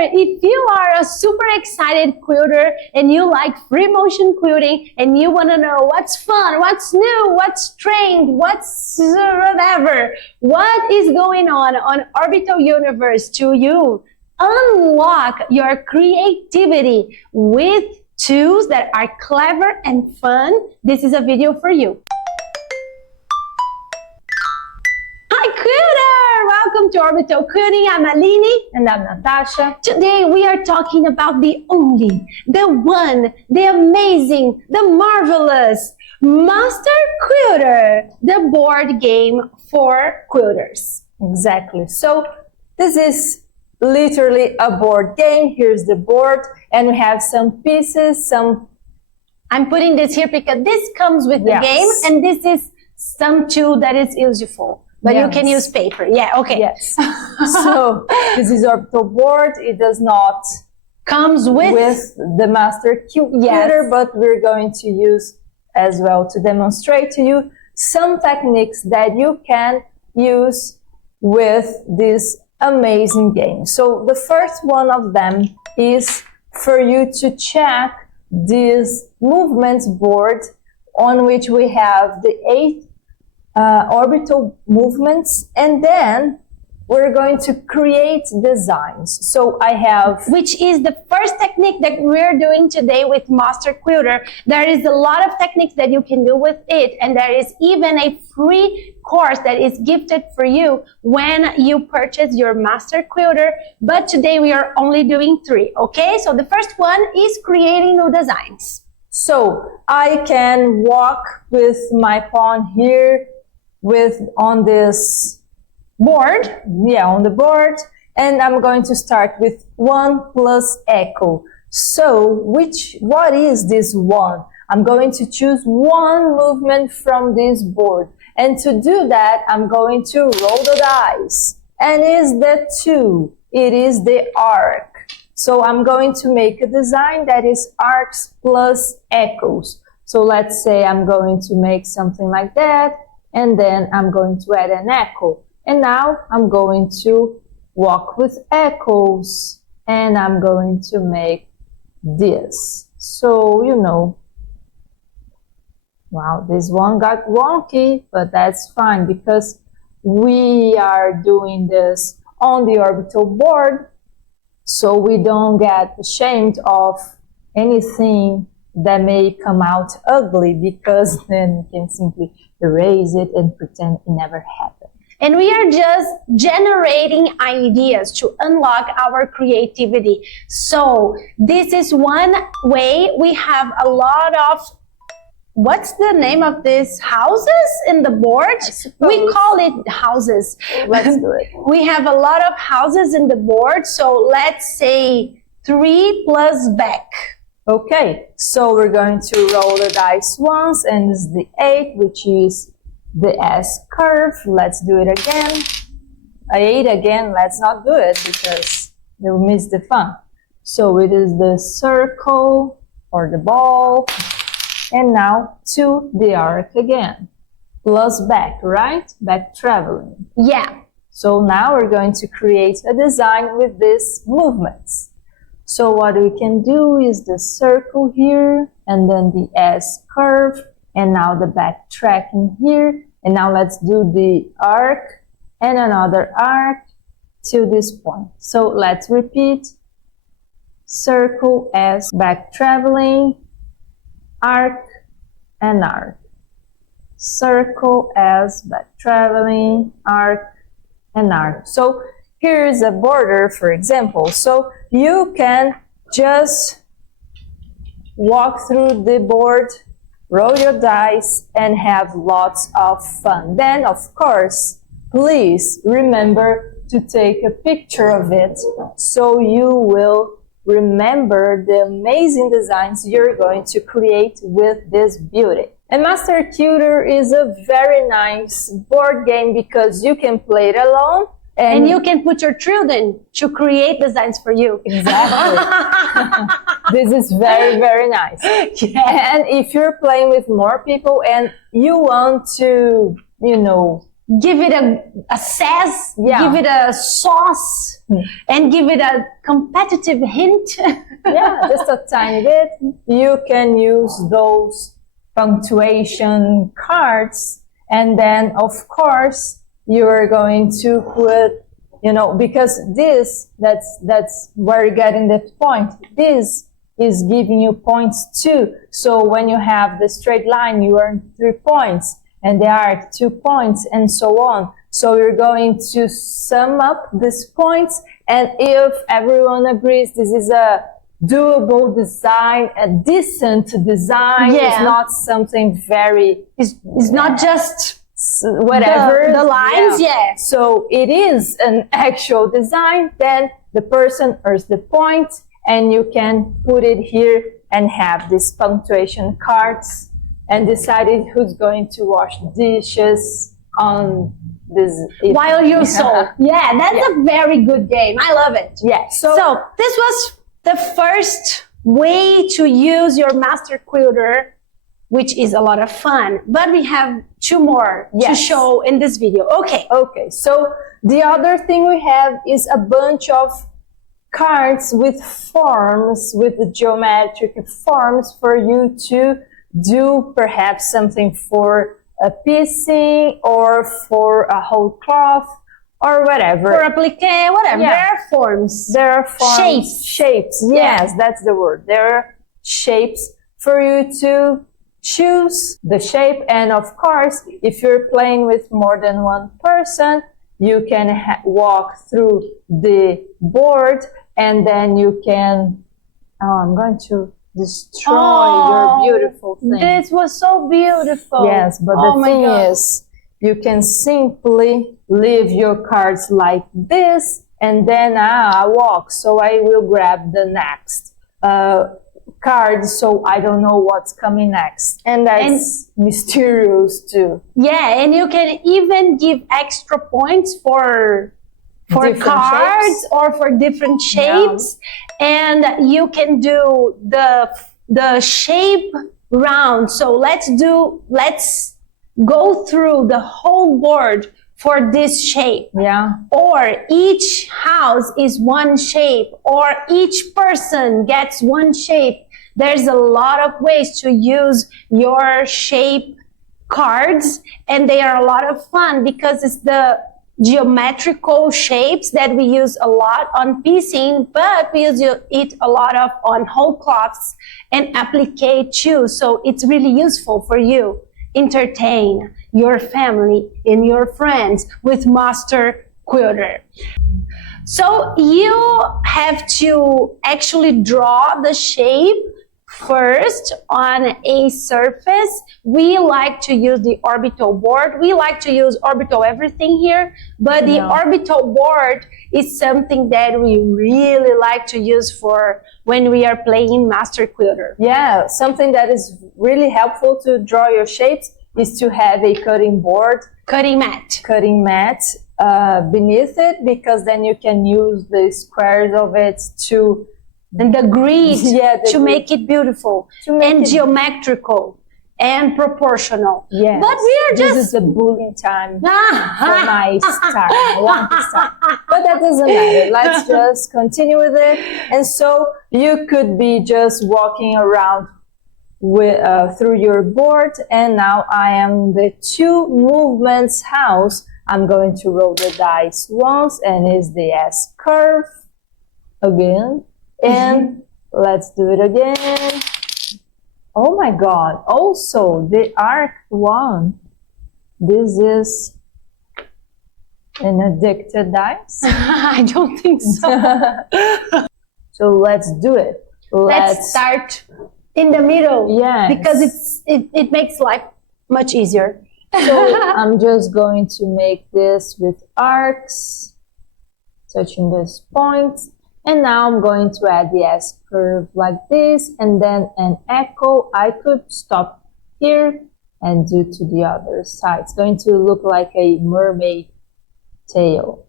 if you are a super excited quilter and you like free motion quilting and you want to know what's fun, what's new, what's trend, what's whatever, what is going on Orbital Universe to you unlock your creativity with tools that are clever and fun, this is a video for you. Hi Quilter! Welcome to Orbital Quilting. I'm Aline. And I'm Natasha. Today we are talking about the only, the one, the amazing, the marvelous Master Quilter, the board game for quilters. Exactly. So this is literally a board game. Here's the board and we have some pieces, I'm putting this here because this comes with the game and this is some tool that is useful. But you can use paper. Yeah, okay. Yes. So this is Orbital board. It does not comes with the Master Quilter, but we're going to use as well to demonstrate to you some techniques that you can use with this amazing game. So the first one of them is for you to check this movements board on which we have the 8 orbital movements, and then we're going to create designs. So I have, which is the first technique that we're doing today with Master Quilter. There is a lot of techniques that you can do with it, and there is even a free course that is gifted for you when you purchase your Master Quilter. But today we are only doing 3, okay? So the first one is creating new designs. So I can walk with my pawn here on this board, on the board, and I'm going to start with 1 plus echo. So what is this 1? I'm going to choose 1 movement from this board, and to do that I'm going to roll the dice, and is the 2, it is the arc. So I'm going to make a design that is arcs plus echoes. So let's say I'm going to make something like that, and then I'm going to add an echo. And now I'm going to walk with echoes, and I'm going to make this. So, wow, this one got wonky, but that's fine because we are doing this on the orbital board, so we don't get ashamed of anything that may come out ugly, because then we can simply erase it and pretend it never happened. And we are just generating ideas to unlock our creativity. So this is one way. We have a lot of, what's the name of this? Houses in the board? We call it houses. Let's do it. We have a lot of houses in the board. So let's say 3 plus back. Okay, so we're going to roll the dice once, and this is the 8, which is the S curve. Let's do it again. 8 again, let's not do it because they'll miss the fun. So it is the circle or the ball, and now 2, the arc again. Plus back, right? Back traveling. Yeah. So now we're going to create a design with these movements. So what we can do is the circle here, and then the S curve, and now the back tracking here. And now let's do the arc and another arc to this point. So let's repeat. Circle, S, back traveling, arc, and arc. Circle, S, back traveling, arc, and arc. So here is a border, for example. So you can just walk through the board, roll your dice, and have lots of fun. Then, of course, please remember to take a picture of it so you will remember the amazing designs you're going to create with this beauty. And Master Quilter is a very nice board game because you can play it alone, and you can put your children to create designs for you. Exactly. This is very, very nice. Yeah. And if you're playing with more people and you want to, give it a sass, give it a sauce, and give it a competitive hint. Yeah, just a tiny bit. You can use those punctuation cards, and then of course you're going to put, you know, because that's where you're getting the point. This is giving you points too. So when you have the straight line, you earn 3 points, and the arc 2 points, and so on. So you're going to sum up these points, and if everyone agrees this is a doable design, a decent design, it's not something very, it's not just whatever the lines, so it is an actual design, then the person earns the point, and you can put it here and have these punctuation cards and decided who's going to wash dishes on this while you sew. Yeah, that's a very good game. I love it. Yeah. So this was the first way to use your master quilter, which is a lot of fun. But we have 2 more to show in this video. Okay. So the other thing we have is a bunch of cards with forms, with the geometric forms for you to do perhaps something for a piecing or for a whole cloth or whatever. For applique, whatever. Yeah. There are forms. There are forms. Shapes. Yes, that's the word. There are shapes for you to choose the shape. And of course, if you're playing with more than one person, you can walk through the board, and then you can, I'm going to destroy your beautiful thing. This was so beautiful. Yes, but the thing is, you can simply leave your cards like this, and then I walk, so I will grab the next card, so I don't know what's coming next. And that's mysterious too. Yeah, and you can even give extra points for different cards shapes. Or for different shapes. And you can do the shape round. So let's go through the whole board for this shape. Yeah. Or each house is one shape, or each person gets one shape. There's a lot of ways to use your shape cards, and they are a lot of fun because it's the geometrical shapes that we use a lot on piecing, but we use it a lot of on whole cloths and applique too. So it's really useful for you. Entertain your family and your friends with Master Quilter. So you have to actually draw the shape first on a surface. We like to use the Orbital board. We like to use Orbital everything here, but the Orbital board is something that we really like to use for when we are playing Master Quilter. Yeah, something that is really helpful to draw your shapes is to have a cutting board, cutting mat beneath it, because then you can use the squares of it to, and the grid to make it beautiful and geometrical and proportional. Yes. But we are this is a bullying time for my style. I want this time. But that doesn't matter. Let's just continue with it. And so you could be just walking around with, through your board, and now I am the 2 movements house. I'm going to roll the dice once, and it's the S curve again. And let's do it again. Oh my God. Also, the arc one. This is an addicted dice. I don't think so. So let's do it. Let's start in the middle. Yes. Because it makes life much easier. So I'm just going to make this with arcs, touching these points. And now I'm going to add the S curve like this, and then an echo. I could stop here and do to the other side. It's going to look like a mermaid tail.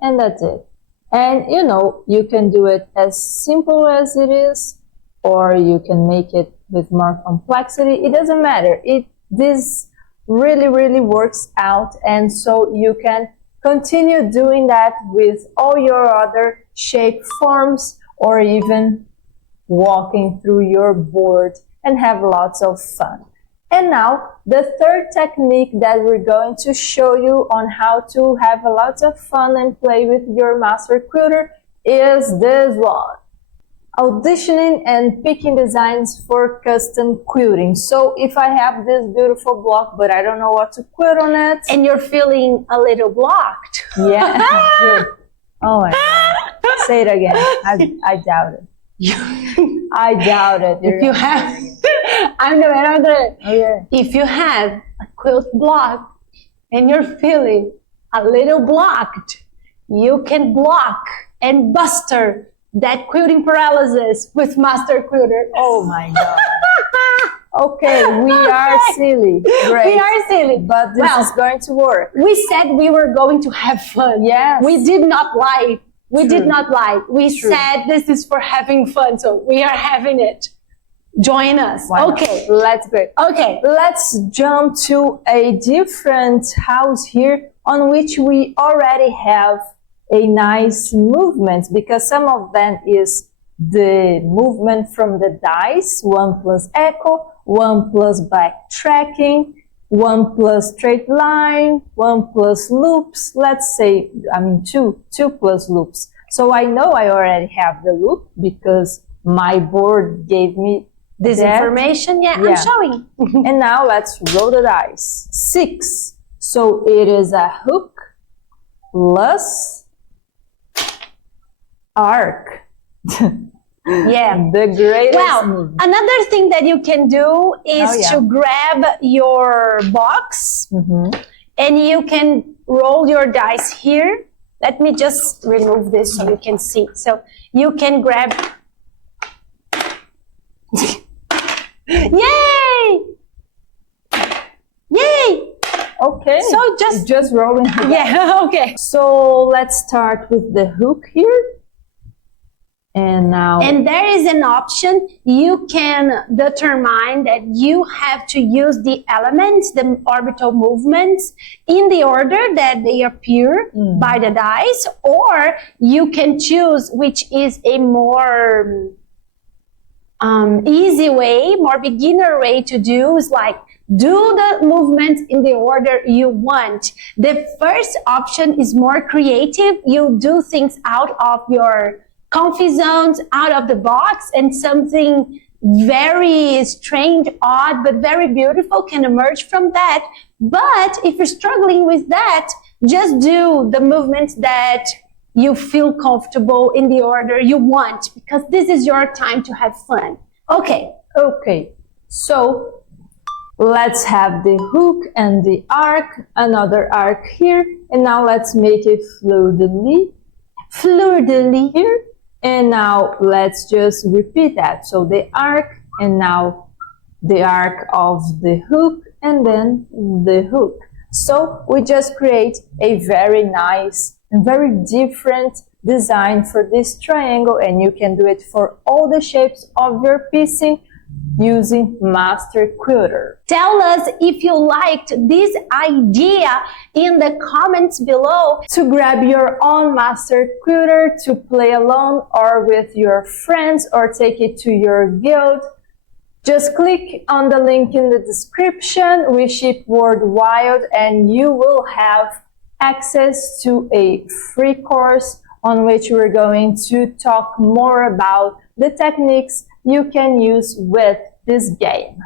And that's it. And you know, you can do it as simple as it is, or you can make it with more complexity. It doesn't matter. This really works out, and so you can continue doing that with all your other shape forms, or even walking through your board and have lots of fun. And now the third technique that we're going to show you on how to have a lot of fun and play with your master quilter is this one: auditioning and picking designs for custom quilting. So if I have this beautiful block but I don't know what to quilt on it, and you're feeling a little blocked. yeah. Oh my God. Say it again. I doubt it. I doubt it. If you have, I'm gonna do it. Okay. If you have a quilt block and you're feeling a little blocked, you can block and buster that quilting paralysis with Master Quilter. Oh my God. Okay, we are silly. Great. We are silly. But this is going to work. We said we were going to have fun. Yes. We did not lie. We True. did not lie. We True. said this is for having fun, so we are having it. Join us. Why not? Okay. Let's go. Okay. Let's jump to a different house here on which we already have a nice movement, because some of them is the movement from the dice, 1 plus echo, 1 plus backtracking, 1 plus straight line, 1 plus loops. Let's say, two plus loops. So I know I already have the loop because my board gave me This that information, yeah, I'm showing. And now let's roll the dice. 6. So it is a hook plus arc. Yeah. The greatest Well, move. another thing that you can do is to grab your box and you can roll your dice here. Let me just remove this so you can see. So you can grab. Yay! Yay! Okay. So just rolling. yeah, okay. So let's start with the hook here. And now. And there is an option. You can determine that you have to use the elements, the orbital movements, in the order that they appear by the dice, or you can choose which is a more easy way, more beginner way to do, is like do the movements in the order you want. The first option is more creative. You do things out of your comfy zones, out of the box, and something very strange, odd, but very beautiful can emerge from that. But if you're struggling with that, just do the movements that you feel comfortable in the order you want, because this is your time to have fun. Okay. Okay. So let's have the hook and the arc, another arc here, and now let's make it fleur-de-lis here. And now let's just repeat that. So the arc, and now the arc of the hook, and then the hook. So we just create a very nice and very different design for this triangle, and you can do it for all the shapes of your piecing using Master Quilter. Tell us if you liked this idea in the comments below. To grab your own Master Quilter to play alone or with your friends, or take it to your guild, just click on the link in the description. We ship worldwide, and you will have access to a free course on which we're going to talk more about the techniques you can use with this game.